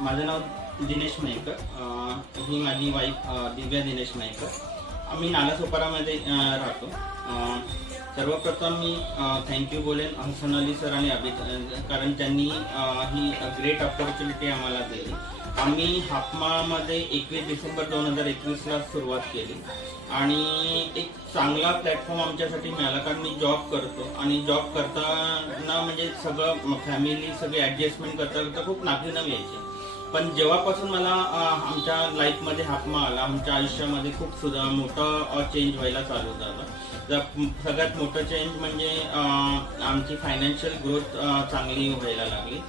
माझं नाव दिनेश मयेकर. ही माझी वाईफ दिव्या दिनेश मयेकर. आम्ही नालासोपारामध्ये राहतो. सर्वप्रथम मी थँक्यू बोलेन हसन अली सर आणि कारण त्यांनी ही ग्रेट अपॉर्च्युनिटी आम्हाला दिली. आम्ही हापमामध्ये 21 डिसेंबर 2021ला सुरुवात केली आणि एक चांगला प्लॅटफॉर्म आमच्यासाठी मिळाला. कारण मी जॉब करतो आणि जॉब करताना म्हणजे सगळं फॅमिली सगळे ॲडजस्टमेंट करता करता खूप नाकीनऊ यायचे. पण जेव्हापासून मला आमच्या लाईफमध्ये हापमा आला, आमच्या आयुष्यामध्ये खूप सुद्धा मोठं चेंज व्हायला चालू झालं. सगळ्यात मोठं चेंज म्हणजे आमची फायनान्शियल ग्रोथ चांगली व्हायला लागली.